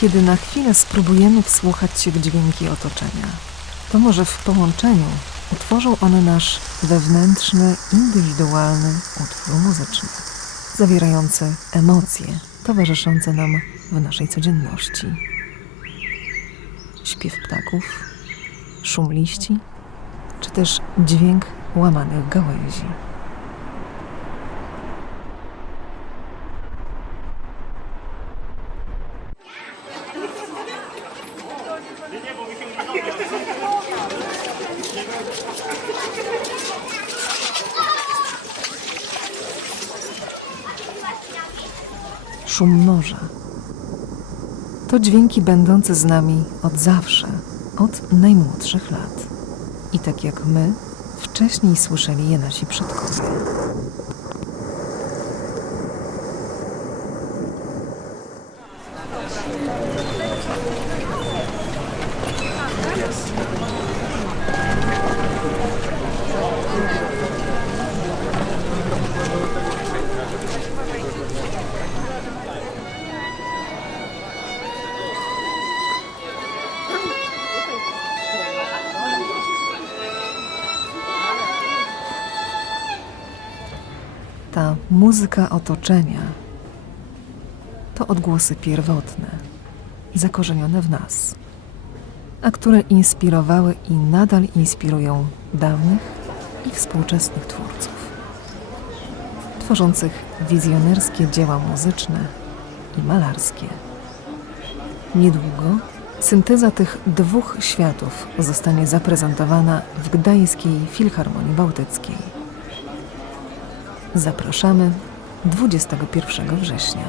Kiedy na chwilę spróbujemy wsłuchać się w dźwięki otoczenia, to może w połączeniu utworzą one nasz wewnętrzny, indywidualny utwór muzyczny, zawierający emocje towarzyszące nam w naszej codzienności. Śpiew ptaków, szum liści, czy też dźwięk łamanych gałęzi. Szum morza. To dźwięki będące z nami od zawsze, od najmłodszych lat. I tak jak my, wcześniej słyszeli je nasi przodkowie. Ta muzyka otoczenia to odgłosy pierwotne, zakorzenione w nas, a które inspirowały i nadal inspirują dawnych i współczesnych twórców, tworzących wizjonerskie dzieła muzyczne i malarskie. Niedługo synteza tych dwóch światów zostanie zaprezentowana w Gdańskiej Filharmonii Bałtyckiej. Zapraszamy 21 września.